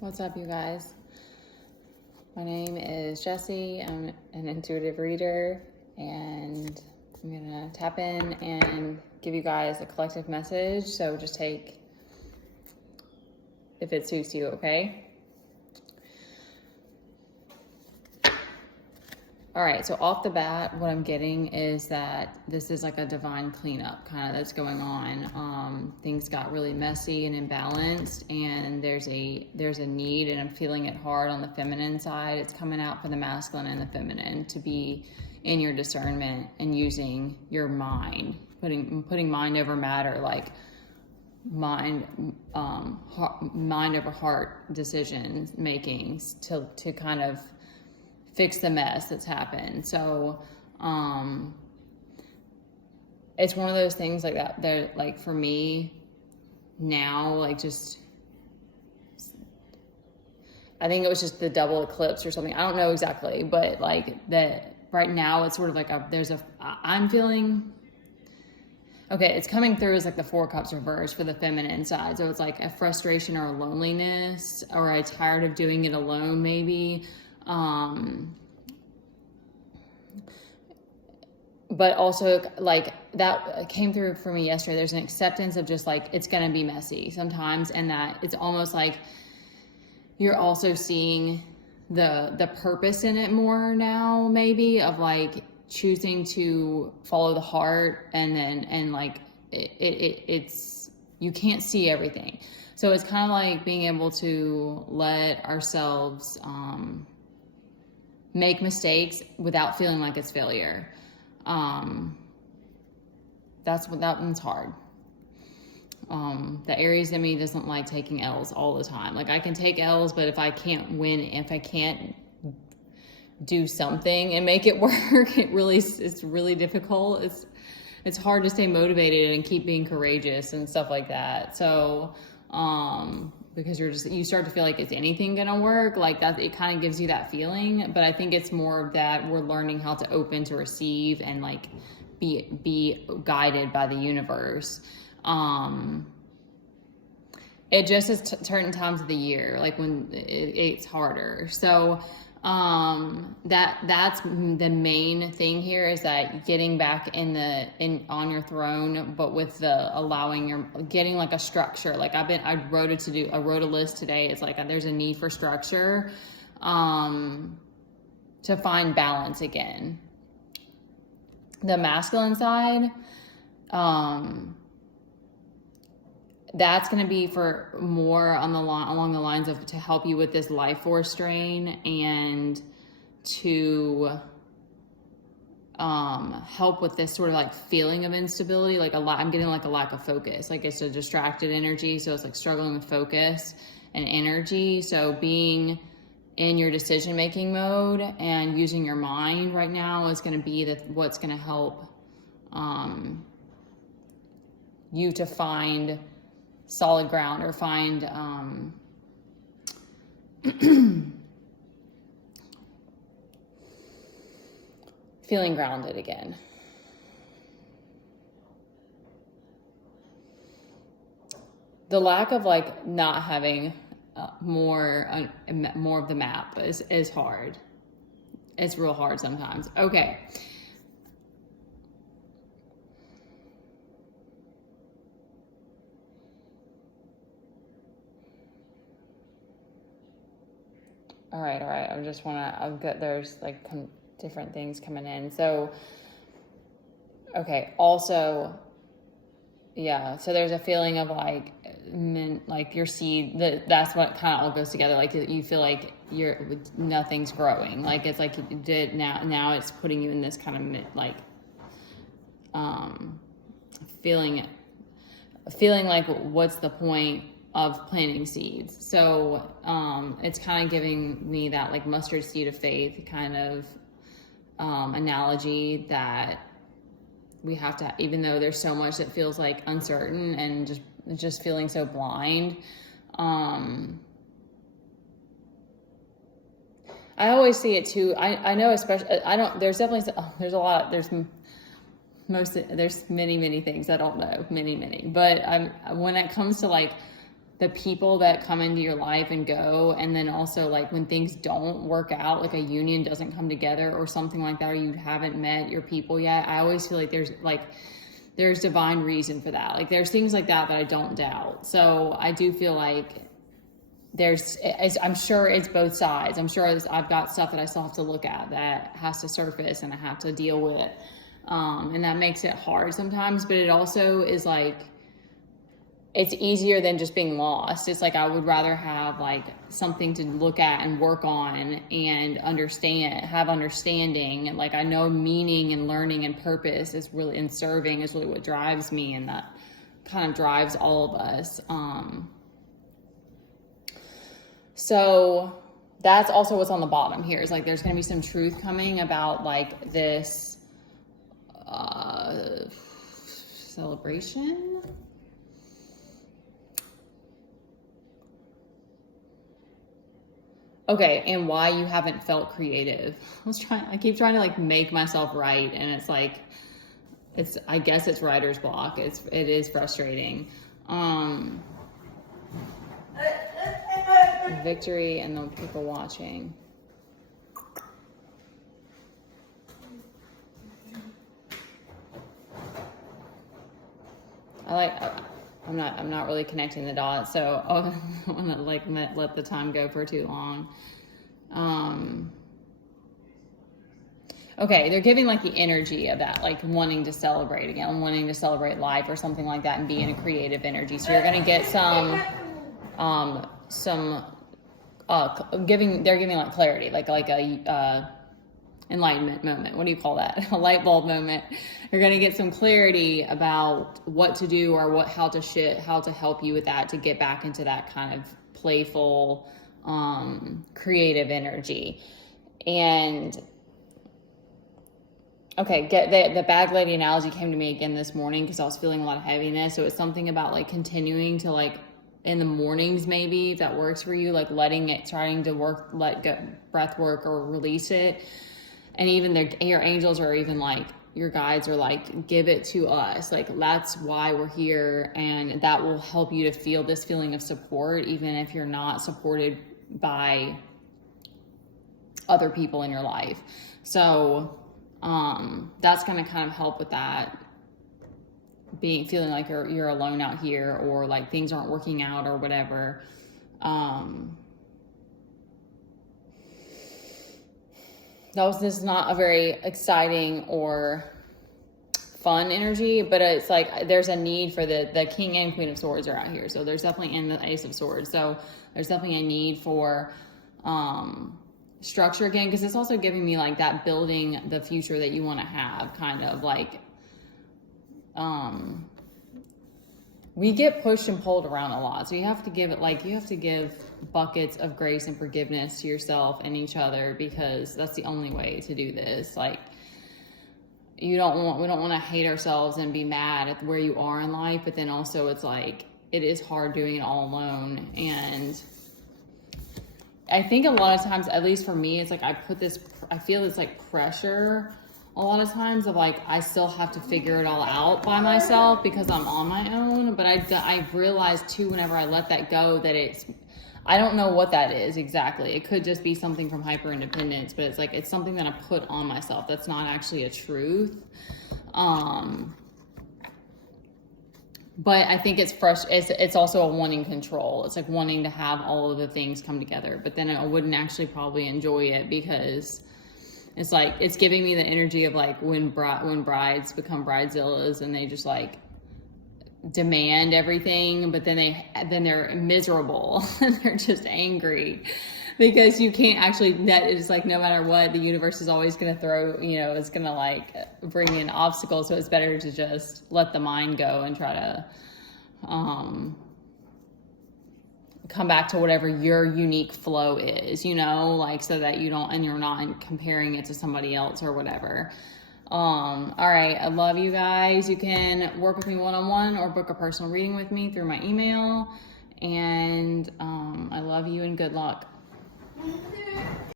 What's up, you guys? My name is Jessie. I'm an intuitive reader, and I'm gonna tap in and give you guys a collective message. So just take if it suits you, okay? All right, so off the bat, what I'm getting is that this is like a divine cleanup kind of that's going on. Things got really messy and imbalanced, and there's a need, and I'm feeling it hard on the feminine side. It's coming out for the masculine and the feminine to be in your discernment and using your mind, putting mind over matter, like mind over heart decision makings to kind of fix the mess that's happened. So it's one of those things like that. They're like, for me now, like, just, I think it was just the double eclipse or something. I don't know exactly, but like that right now it's sort of like I'm feeling, okay, it's coming through as like the Four Cups reversed for the feminine side. So it's like a frustration or a loneliness, or I'm tired of doing it alone, maybe. But also, like, that came through for me yesterday. There's an acceptance of just like, it's gonna be messy sometimes, and that it's almost like you're also seeing the purpose in it more now, maybe, of like choosing to follow the heart, and like it's you can't see everything. So it's kind of like being able to let ourselves make mistakes without feeling like it's failure. That one's hard. The Aries in me doesn't like taking L's all the time. Like, I can take L's, but if I can't win, if I can't do something and make it work, it's really difficult. It's hard to stay motivated and keep being courageous and stuff like that. So, because you start to feel like, is anything gonna work? Like that, it kind of gives you that feeling. But I think it's more of that we're learning how to open to receive and like be guided by the universe. It just is certain times of the year, like when it's harder. So that's the main thing here, is that getting back on your throne, but with the getting like a structure. Like I wrote a list today. It's like there's a need for structure to find balance again. The masculine side, that's going to be for more along the lines of to help you with this life force strain, and to help with this sort of like feeling of instability. Like I'm getting like a lack of focus. Like it's a distracted energy. So it's like struggling with focus and energy. So being in your decision-making mode and using your mind right now is going to be what's going to help you to find solid ground, or find feeling grounded again. The lack of like not having more of the map is hard. It's real hard sometimes. Okay. All right. There's like different things coming in. So, okay. Also, yeah. So there's a feeling of like your seed, that's what kind of all goes together. Like you feel like nothing's growing. Like it's like you did now it's putting you in this kind of like, feeling like, what's the point of planting seeds? So it's kind of giving me that like mustard seed of faith kind of analogy, that we have to, even though there's so much that feels like uncertain and just feeling so blind. I always see it too. I know, especially, there's definitely, there's a lot, there's many things I don't know, many, but when it comes to like the people that come into your life and go, and then also like when things don't work out, like a union doesn't come together or something like that, or you haven't met your people yet, I always feel like there's divine reason for that. Like there's things like that I don't doubt. So I do feel like I'm sure it's both sides. I'm sure I've got stuff that I still have to look at that has to surface and I have to deal with. And that makes it hard sometimes, but it also is like, it's easier than just being lost. It's like, I would rather have like something to look at and work on and have understanding. And like, I know meaning and learning and purpose is really, and serving is really what drives me. And that kind of drives all of us. So that's also what's on the bottom here is like, there's going to be some truth coming about like this, celebration. Okay, and why you haven't felt creative. I keep trying to like make myself right, and it's like, I guess it's writer's block. It is frustrating. Victory and the people watching. I'm not really connecting the dots, so I don't want to like let the time go for too long. Okay, they're giving like the energy of that, like wanting to celebrate again, wanting to celebrate life or something like that, and be in a creative energy. So you're gonna get they're giving like clarity, like a enlightenment moment. What do you call that? A light bulb moment. You're going to get some clarity about what to do or how to help you with that, to get back into that kind of playful, creative energy. And okay, the bag lady analogy came to me again this morning because I was feeling a lot of heaviness. So it's something about like continuing to like in the mornings, maybe if that works for you, like trying to let go, breath work or release it. And even your angels or even like your guides are like, give it to us. Like, that's why we're here. And that will help you to feel this feeling of support, even if you're not supported by other people in your life. So, that's going to kind of help with that, feeling like you're alone out here, or like things aren't working out or whatever. This is not a very exciting or fun energy, but it's like there's a need for the King and Queen of Swords are out here. So there's definitely, in the Ace of Swords. So there's definitely a need for structure again, because it's also giving me like that building the future that you want to have, kind of like we get pushed and pulled around a lot. So you have to give buckets of grace and forgiveness to yourself and each other, because that's the only way to do this. Like, we don't want to hate ourselves and be mad at where you are in life, but then also it's like, it is hard doing it all alone. And I think a lot of times, at least for me, it's like I feel this like pressure a lot of times of like, I still have to figure it all out by myself because I'm on my own. But I realized too, whenever I let that go, that I don't know what that is exactly. It could just be something from hyper independence, but it's like, it's something that I put on myself. That's not actually a truth. But I think it's also a wanting control. It's like wanting to have all of the things come together, but then I wouldn't actually probably enjoy it, because it's like, it's giving me the energy of like when brides become bridezillas and they just like demand everything, but then they're miserable and they're just angry because you can't actually, that is like, no matter what, the universe is always going to throw, it's going to like bring in obstacles. So it's better to just let the mind go and try to come back to whatever your unique flow is, like, so that you're not comparing it to somebody else or whatever. All right. I love you guys. You can work with me one-on-one or book a personal reading with me through my email. And I love you and good luck.